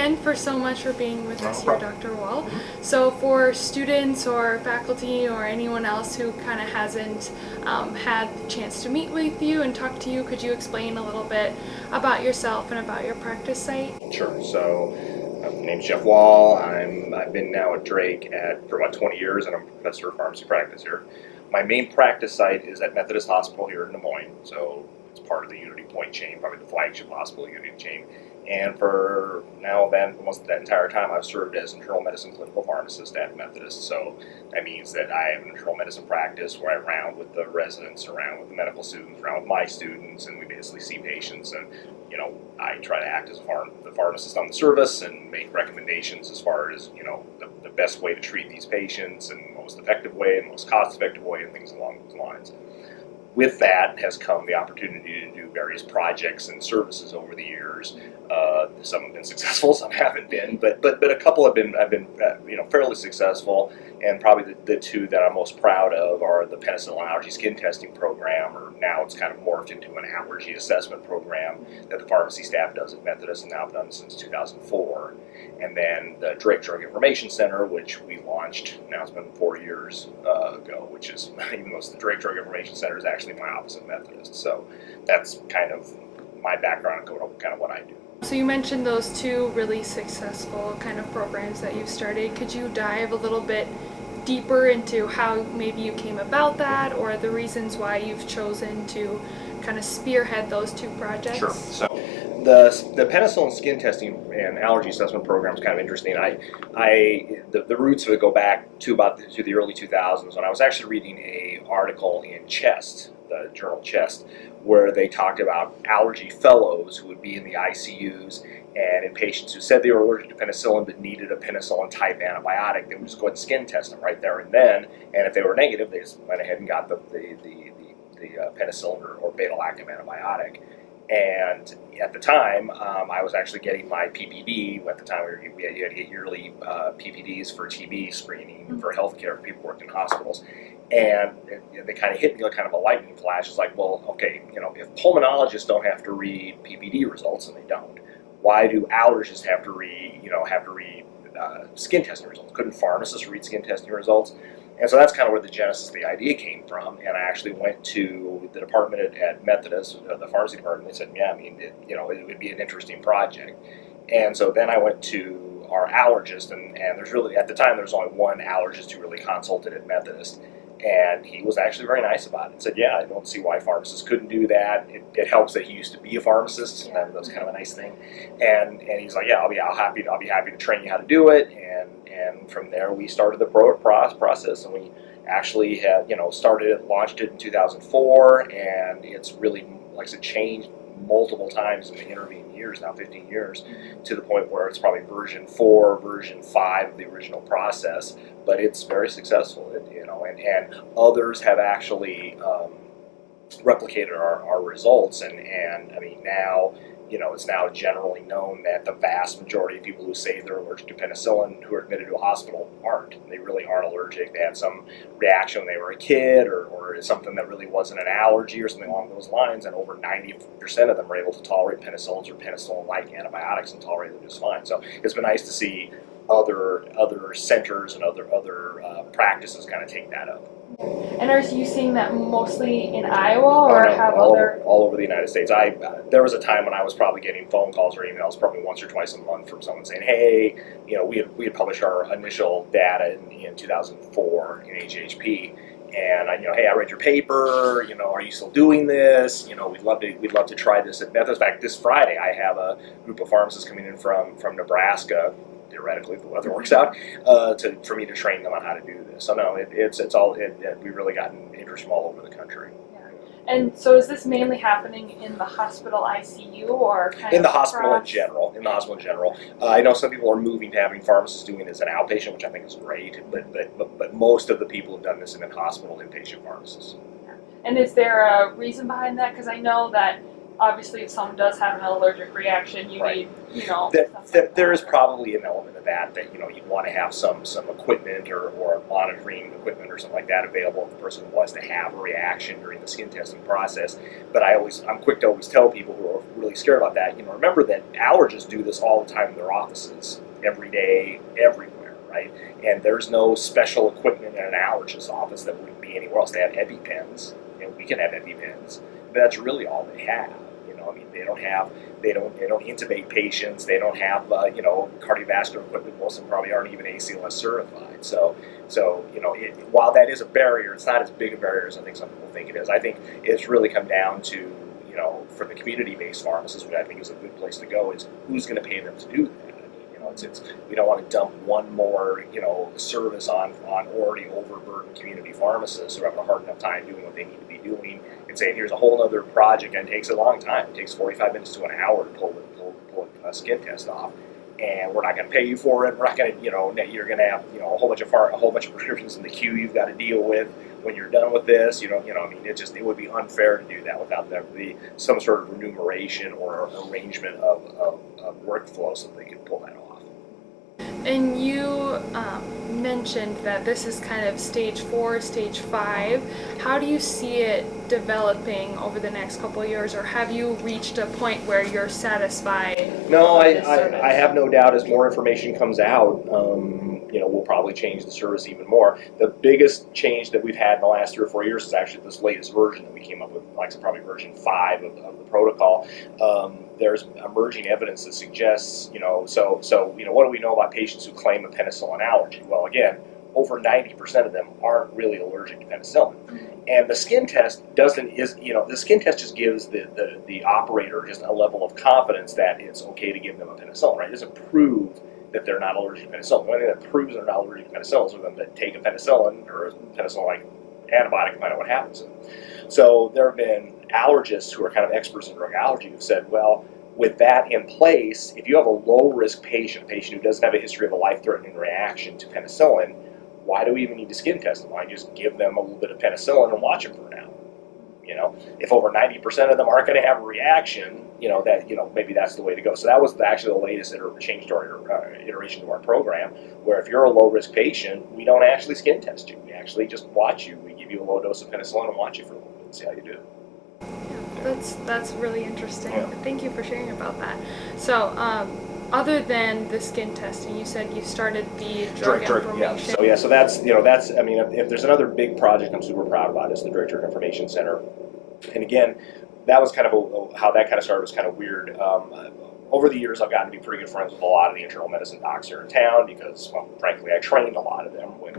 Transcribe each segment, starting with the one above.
again so much for being with us here, Dr. Wall. So for students or faculty or anyone else who kind of hasn't had the chance to meet with you and talk to you, could you explain a little bit about yourself and about your practice site? Sure. So my name's Jeff Wall. I've been now at Drake for about 20 years, and I'm a professor of pharmacy practice here. My main practice site is at Methodist Hospital here in Des Moines, so it's part of the Unity Point chain, probably the flagship hospital Unity chain. And for now, then, almost that entire time, I've served as internal medicine clinical pharmacist at Methodist. So that means that I have an internal medicine practice where I round with the residents, around with the medical students, around with my students, and we basically see patients. And I try to act as the pharmacist on the service and make recommendations as far as the best way to treat these patients and the most effective way and most cost-effective way and things along those lines. With that has come the opportunity to do various projects and services over the years. Some have been successful, some haven't been, but a couple have been fairly successful. And probably the two that I'm most proud of are the penicillin allergy skin testing program, or now it's kind of morphed into an allergy assessment program that the pharmacy staff does at Methodist, and now I've done since 2004. And then the Drake Drug Information Center, which we launched, now it's been 4 years ago, which is, even though the Drake Drug Information Center is actually my office at Methodist. So that's kind of my background and kind of what I do. So you mentioned those two really successful kind of programs that you've started. Could you dive a little bit deeper into how maybe you came about that, or the reasons why you've chosen to kind of spearhead those two projects? Sure. So the penicillin skin testing and allergy assessment program is kind of interesting. The roots of it go back to the early 2000s, when I was actually reading an article in Chest, the journal Chest, where they talked about allergy fellows who would be in the ICUs, and in patients who said they were allergic to penicillin but needed a penicillin type antibiotic, they would just go ahead and skin test them right there and then, and if they were negative, they just went ahead and got the penicillin or beta-lactam antibiotic. And at the time, I was actually getting my PPD. At the time, you had to get yearly PPDs for TB screening for healthcare for people working in hospitals. And they kind of hit me like kind of a lightning flash. It's like, well, okay, if pulmonologists don't have to read PPD results, and they don't, why do allergists have to read skin testing results? Couldn't pharmacists read skin testing results? And so that's kind of where the genesis of the idea came from. And I actually went to the department at Methodist, the pharmacy department. They said, yeah, I mean, it would be an interesting project. And so then I went to our allergist, and there's really, at the time, there was only one allergist who really consulted at Methodist. And he was actually very nice about it. Said, yeah, I don't see why pharmacists couldn't do that. It helps that he used to be a pharmacist, and that was kind of a nice thing. And he's like, yeah, I'll be happy to train you how to do it. And from there we started the process, and we actually have launched it in 2004, and it's really, like I said, changed multiple times in the intervening years, now 15 years, to the point where it's probably version 4, version 5 of the original process, but it's very successful, and others have actually replicated our results, and I mean, now, it's now generally known that the vast majority of people who say they're allergic to penicillin who are admitted to a hospital aren't. They really aren't allergic. They had some reaction when they were a kid, or something that really wasn't an allergy or something along those lines, and over 90% of them are able to tolerate penicillins or penicillin-like antibiotics and tolerate them just fine. So it's been nice to see other centers and other practices kind of take that up. And are you seeing that mostly in Iowa, or all over the United States? There was a time when I was probably getting phone calls or emails probably once or twice a month from someone saying, hey, we had published our initial data in 2004 in HHP, and hey, I read your paper. Are you still doing this? We'd love to try this at Methodist. In fact, this Friday I have a group of pharmacists coming in from Nebraska, theoretically, if the weather works out, for me to train them on how to do this. So no, we've really gotten interest from all over the country. Yeah. And so is this mainly happening in the hospital ICU, or in the hospital in general? In the hospital in general, I know some people are moving to having pharmacists doing this as an outpatient, which I think is great. But most of the people who've done this have been hospital inpatient pharmacists. Yeah. And is there a reason behind that? Because I know that obviously, if someone does have an allergic reaction, you need, there is probably an element of that you'd want to have some equipment or monitoring equipment or something like that available if the person was to have a reaction during the skin testing process. But I'm quick to always tell people who are really really scared about that, remember that allergists do this all the time in their offices, every day, everywhere, right? And there's no special equipment in an allergist's office that wouldn't be anywhere else. They have EpiPens, and we can have EpiPens, but that's really all they have. They don't intubate patients. They don't have cardiovascular equipment. Most of them probably aren't even ACLS certified. So while that is a barrier, it's not as big a barrier as I think some people think it is. I think it's really come down to for the community-based pharmacists, what I think is a good place to go is who's going to pay them to do that. It's we don't want to dump one more service on already overburdened community pharmacists who have a hard enough time doing what they need to be doing, and saying here's a whole other project, and it takes a long time. It takes 45 minutes to an hour to pull a skin test off, and we're not going to pay you for it. We're not going to you're going to have a whole bunch of prescriptions in the queue you've got to deal with when you're done with this. It would be unfair to do that without there be some sort of remuneration or arrangement of workflow so that they can pull that off. And you mentioned that this is kind of stage 4, stage 5. How do you see it developing over the next couple of years, or have you reached a point where you're satisfied? No, I have no doubt as more information comes out, we'll probably change the service even more. The biggest change that we've had in the last 3 or 4 years is actually this latest version that we came up with, like I said, probably version 5 of the protocol. There's emerging evidence that suggests, what do we know about patients who claim a penicillin allergy? Well, again, over 90% of them aren't really allergic to penicillin. And the skin test the skin test just gives the operator just a level of confidence that it's okay to give them a penicillin, right? It doesn't prove that they're not allergic to penicillin. The only thing that proves they're not allergic to penicillin is for them to take a penicillin or a penicillin-like antibiotic and find out what happens to them. So there have been allergists who are kind of experts in drug allergy who've said, well, with that in place, if you have a low-risk patient, a patient who doesn't have a history of a life-threatening reaction to penicillin, why do we even need to skin test them? Why don't you just give them a little bit of penicillin and watch them for now? If over 90% of them aren't going to have a reaction, maybe that's the way to go. So that was actually the latest change to our iteration to our program, where if you're a low-risk patient, we don't actually skin test you. We actually just watch you. We give you a low dose of penicillin and watch you for a little bit and see how you do. That's really interesting. Yeah. Thank you for sharing about that. So, other than the skin testing, you said you started the drug information. So that's if there's another big project I'm super proud about, is the Drug Information Center. And again, that was kind of how that kind of started. Was kind of weird. Over the years, I've gotten to be pretty good friends with a lot of the internal medicine docs here in town because, well, frankly, I trained a lot of them when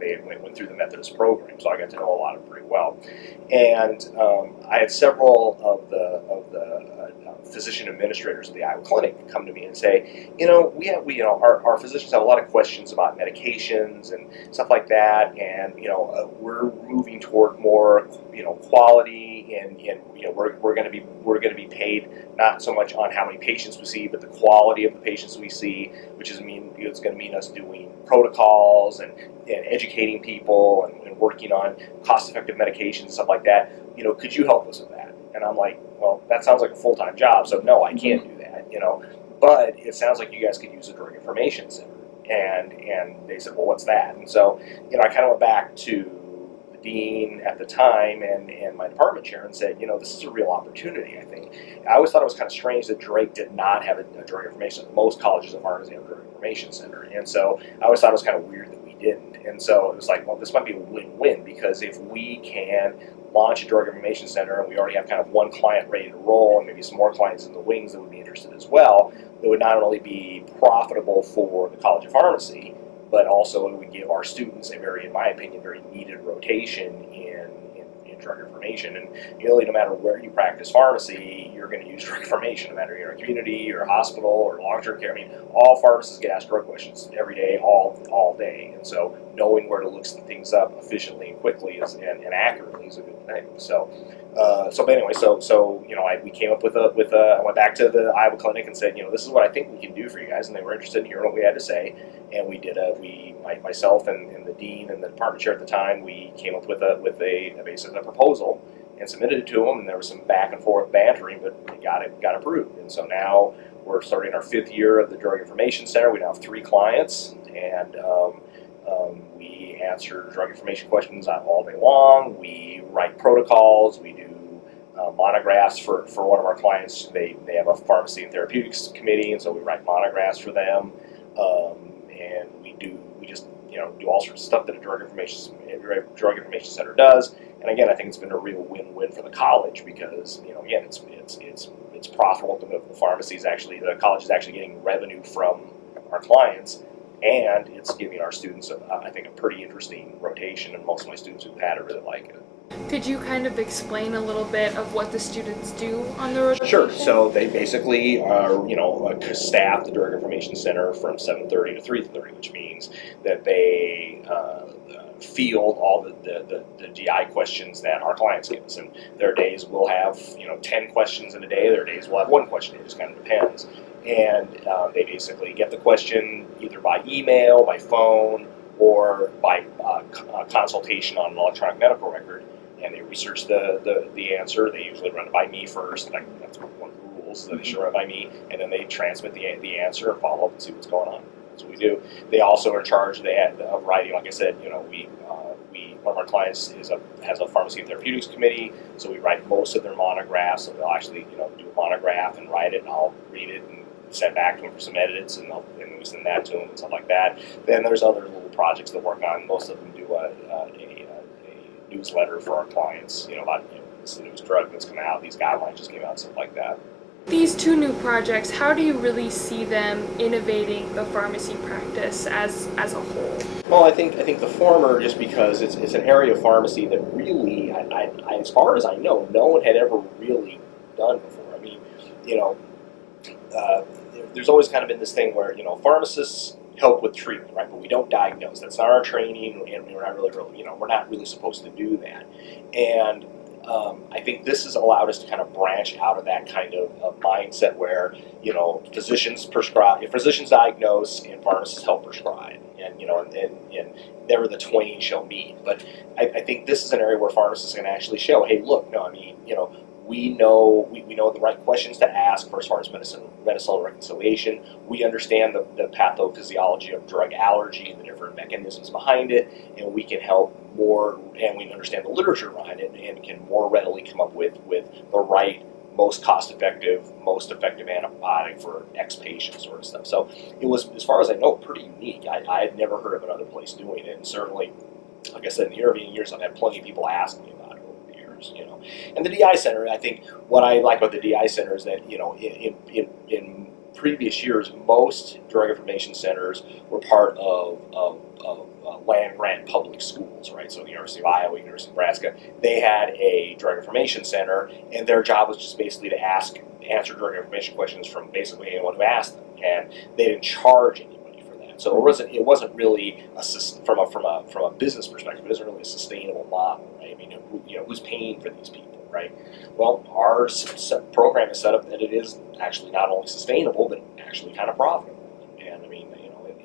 they went through the Methodist program, so I got to know a lot of them pretty well. And I had several of the physician administrators of the Iowa Clinic come to me and say, our physicians have a lot of questions about medications and stuff like that, and we're moving toward more quality, and we're going to be paid not so much on how many patients we see, but the quality of the patients we see, which it's going to mean us doing protocols and educating people and working on cost-effective medications and stuff like that. Could you help us with that? And I'm like, well, that sounds like a full-time job, so no, I can't do that. But it sounds like you guys could use a drug information center. And they said, well, what's that? And so, I kind of went back to the dean at the time and my department chair and said, this is a real opportunity, I think. I always thought it was kind of strange that Drake did not have a drug information center. Most colleges of pharmacy have a drug information center. And so I always thought it was kind of weird that we didn't. And so it was like, well, this might be a win-win, because if we can launch a drug information center and we already have kind of one client ready to roll and maybe some more clients in the wings that would be interested as well, it would not only be profitable for the College of Pharmacy, but also it would give our students in my opinion, very needed rotation in drug information. And really, no matter where you practice pharmacy, you're going to use drug information, no matter you're in a community or a hospital or long-term care. I mean, all pharmacists get asked drug questions every day, all day. And so knowing where to look things up efficiently and quickly and accurately is a good thing. We came up with I went back to the Iowa Clinic and said, this is what I think we can do for you guys, and they were interested in hearing what we had to say. And we did myself and the dean and the department chair at the time, we came up with basically a proposal and submitted it to them, and there was some back and forth bantering, but it got approved. And so now we're starting our 5th year of the Drug Information Center. We now have 3 clients, and we answer drug information questions all day long. We write protocols. We do monographs for one of our clients. They have a pharmacy and therapeutics committee, and so we write monographs for them. And we just do all sorts of stuff that a drug information center does. And again, I think it's been a real win-win for the college because again, it's profitable. The college is actually getting revenue from our clients, and it's giving our students I think a pretty interesting rotation. And most of my students who've had it really like it. Could you kind of explain a little bit of what the students do on the rotation? Sure. So they basically are, staff the Drug Information Center from 7:30 to 3:30, which means that they field all the GI questions that our clients give us. And there are days we'll have 10 questions in a day. There are days we'll have one question. It just kind of depends. And they basically get the question either by email, by phone, or by consultation on an electronic medical record. And they research the answer. They usually run it by me first. That's one of the rules. That they should run it by me, and then they transmit the answer and follow up and see what's going on. That's what we do. They also are in charge of writing. Like I said, one of our clients has a pharmacy and therapeutics committee, so we write most of their monographs. So they'll actually do a monograph and write it, and I'll read it and send back to them for some edits, and we send that to them and stuff like that. Then there's other little projects that work on. Most of them do a newsletter for our clients, about this new drug that's come out, these guidelines just came out, stuff like that. These two new projects, how do you really see them innovating the pharmacy practice as a whole? Well, I think the former, just because it's an area of pharmacy that really, I as far as I know, no one had ever really done before. I mean, there's always kind of been this thing where pharmacists help with treatment, right? But we don't diagnose. That's not our training, and we're not we're not really supposed to do that. And I think this has allowed us to kind of branch out of that kind of mindset where physicians diagnose and pharmacists help prescribe, and and never the twain shall meet. But I think this is an area where pharmacists can actually show, hey, look, no, I mean, we know the right questions to ask for as far as medicinal reconciliation. We understand the pathophysiology of drug allergy and the different mechanisms behind it, and we can help more, and we understand the literature behind it, and can more readily come up with the right, most cost-effective, most effective antibiotic for X patient sort of stuff. So it was, as far as I know, pretty unique. I had never heard of another place doing it, and certainly, like I said, in the intervening years, I've had plenty of people ask me about it over the years. And the DI Center, I think what I like about the DI Center is that in previous years, most drug information centers were part of land-grant public schools, right? So the University of Iowa, University of Nebraska, they had a drug information center, and their job was just basically to answer drug information questions from basically anyone who asked them, and they didn't charge anybody for that. So it wasn't really from a business perspective, it isn't really a sustainable model, right? I mean, who's paying for these people, right? Well, our program is set up that it is actually not only sustainable, but actually kind of profitable. And I mean,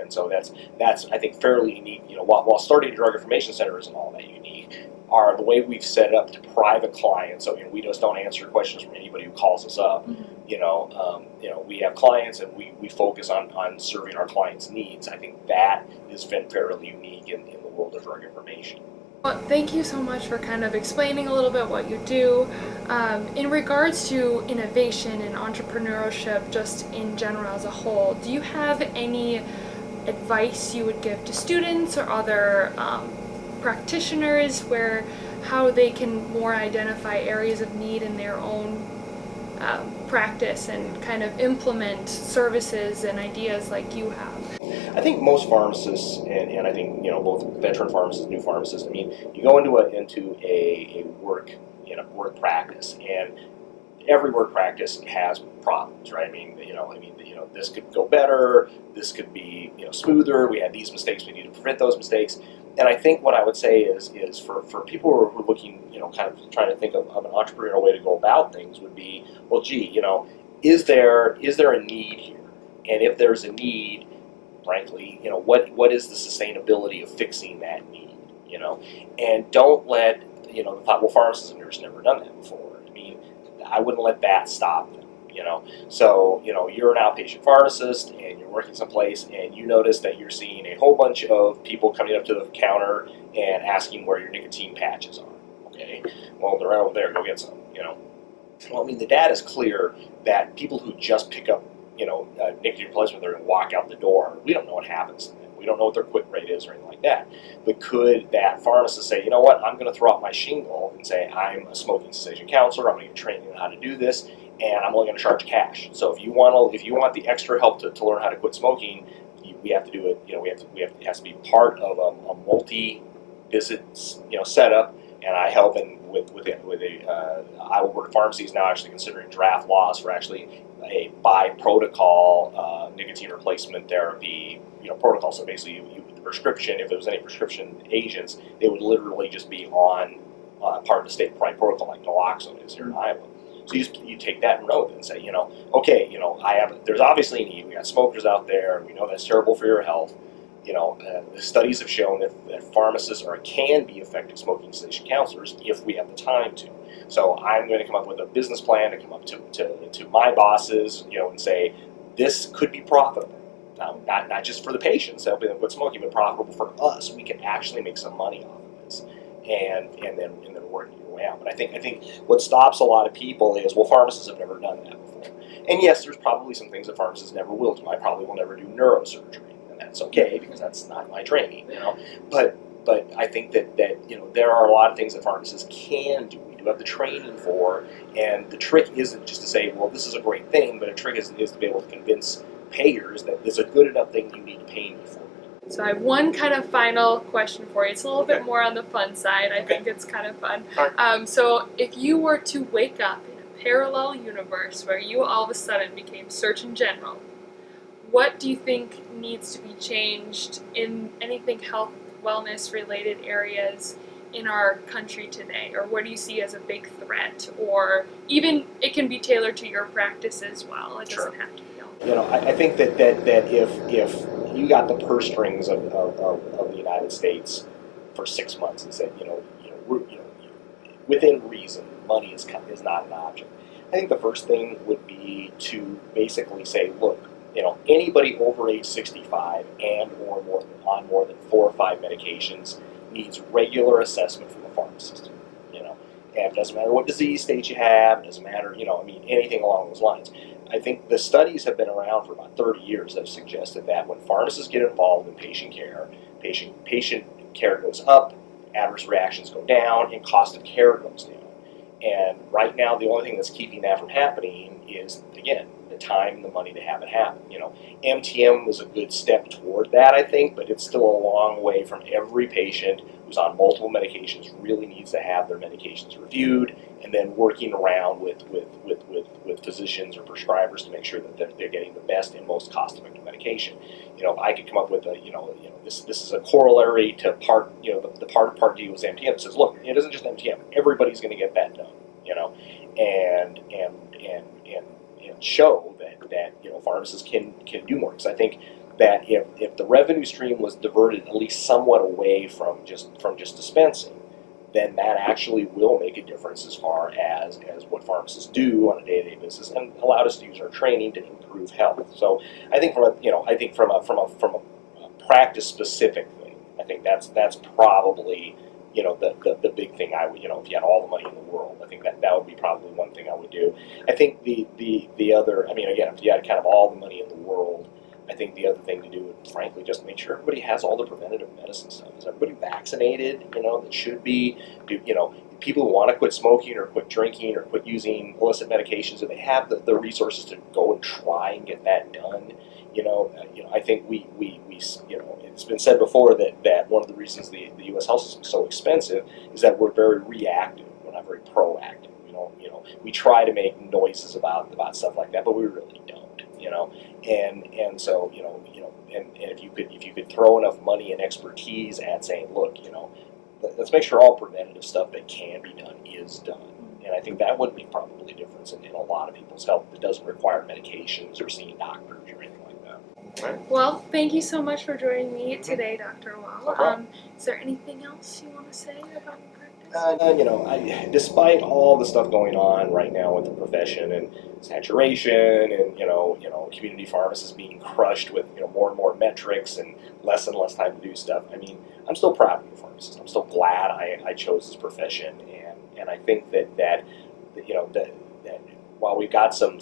and so that's I think fairly unique. While starting a drug information center isn't all that unique, the way we've set it up to private clients. So we just don't answer questions from anybody who calls us up. Mm-hmm. We have clients, and we focus on serving our clients' needs. I think that has been fairly unique in the world of drug information. Well, thank you so much for kind of explaining a little bit what you do. In regards to innovation and entrepreneurship, just in general as a whole, do you have any advice you would give to students or other practitioners how they can more identify areas of need in their own practice and kind of implement services and ideas like you have? I think most pharmacists, and I think both veteran pharmacists, new pharmacists. I mean, you go into a work practice, and every work practice has problems, right? I mean, this could go better. This could be smoother. We had these mistakes. We need to prevent those mistakes. And I think what I would say is for people who are looking, kind of trying to think of an entrepreneurial way to go about things would be, well, gee, is there a need here? And if there's a need, frankly, what is the sustainability of fixing that need? And don't let the thought, well, pharmacists and nurses never done that before. I mean, I wouldn't let that stop them. So you're an outpatient pharmacist and you're working someplace, and you notice that you're seeing a whole bunch of people coming up to the counter and asking where your nicotine patches are. Okay, well, they're right over there. Go get some. Well, I mean, the data is clear that people who just pick up, nicotine replacement, they're going to walk out the door. We don't know what happens to them. We don't know what their quit rate is or anything like that. But could that pharmacist say, you know what, I'm going to throw out my shingle and say, I'm a smoking cessation counselor, I'm going to get training on how to do this, and I'm only going to charge cash. So if you want the extra help to learn how to quit smoking, we have to do it. It has to be part of a multi-visit, setup. And I help Iowa Board of Pharmacy is now actually considering draft laws for actually a by protocol nicotine replacement therapy, protocol. So basically, the prescription, if there was any prescription agents, they would literally just be on part of the state protocol, like naloxone is here in Iowa. So you take that and run with it and say, okay, there's obviously a need. We got smokers out there. We know that's terrible for your health. The studies have shown that pharmacists can be effective smoking cessation counselors if we have the time to. So I'm going to come up with a business plan to come up to my bosses, and say, this could be profitable. Now, not just for the patients helping them quit smoking, but profitable for us. We can actually make some money off of this, and then working your way out. But I think what stops a lot of people is, well, pharmacists have never done that before. And yes, there's probably some things that pharmacists never will do. I probably will never do neurosurgery. That's okay because that's not my training, But I think that there are a lot of things that pharmacists can do. We do have the training for, and the trick isn't just to say, well, this is a great thing, but a trick is to be able to convince payers that it's a good enough thing you need to pay me for it. So I have one kind of final question for you. It's a little bit more on the fun side. I think it's kind of fun. Right. So if you were to wake up in a parallel universe where you all of a sudden became Surgeon General, what do you think needs to be changed in anything health, wellness related areas in our country today? Or what do you see as a big threat? Or even it can be tailored to your practice as well. It doesn't have to be all. I think that if you got the purse strings of the United States for 6 months and said, within reason, money is not an object. I think the first thing would be to basically say, look, anybody over age 65 and or on more than 4 or 5 medications needs regular assessment from a pharmacist. And it doesn't matter what disease state you have, it doesn't matter, anything along those lines. I think the studies have been around for about 30 years that have suggested that when pharmacists get involved in patient care goes up, adverse reactions go down, and cost of care goes down. And right now, the only thing that's keeping that from happening is, again, the time and the money to have it happen. MTM was a good step toward that, I think, but it's still a long way from every patient who's on multiple medications really needs to have their medications reviewed, and then working around with physicians or prescribers to make sure that they're getting the best and most cost-effective medication. If I could come up with this is a corollary to the part D was MTM. It says, look, it isn't just MTM. Everybody's going to get that done. And show that pharmacists can do more. Because I think that if the revenue stream was diverted at least somewhat away from just dispensing, then that actually will make a difference as far as what pharmacists do on a day-to-day basis, and allow us to use our training to improve health. So I think from a practice-specific thing, I think that's probably the big thing I would, if you had all the money in the world, I think that would be probably one thing I would do. I think the other, again, if you had kind of all the money in the world, I think the other thing to do would, frankly, just make sure everybody has all the preventative medicine stuff. Is everybody vaccinated? That should be. People who want to quit smoking or quit drinking or quit using illicit medications, do they have the resources to go and try and get that done? I think we it's been said before that one of the reasons the U.S. health system is so expensive is that we're very reactive. We're not very proactive. We try to make noises about stuff like that, but we really don't. And so and if you could throw enough money and expertise at saying, look, let's make sure all preventative stuff that can be done is done. And I think that would make probably a difference in a lot of people's health that doesn't require medications or seeing doctors or anything like that. Right. Well, thank you so much for joining me today, Dr. Well. Okay. Is there anything else you want to say about your practice? Despite all the stuff going on right now with the profession and saturation and community pharmacists being crushed with more and more metrics and less time to do stuff, I'm still proud to be a pharmacist. I'm still glad I chose this profession, and I think that while we've got some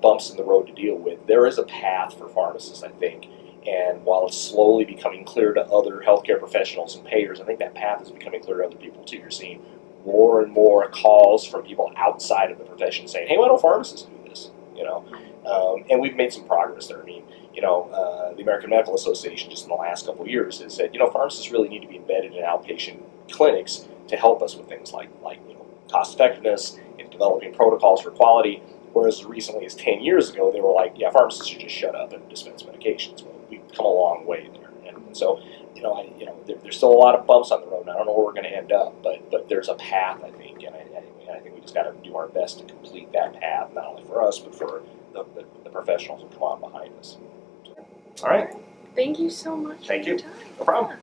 bumps in the road to deal with, there is a path for pharmacists, I think. And while it's slowly becoming clear to other healthcare professionals and payers, I think that path is becoming clear to other people too. You're seeing more and more calls from people outside of the profession saying, "Hey, why don't pharmacists do this?" And we've made some progress there. I mean, the American Medical Association just in the last couple of years has said, pharmacists really need to be embedded in outpatient clinics to help us with things like cost effectiveness and developing protocols for quality. Whereas as recently as 10 years ago, they were like, yeah, pharmacists should just shut up and dispense medications. Well, we've come a long way there. And so, there's still a lot of bumps on the road. And I don't know where we're going to end up, but there's a path, I think. And I think we just got to do our best to complete that path, not only for us, but for the professionals who come on behind us. All right. Thank you so much Thank for your you. time. No problem.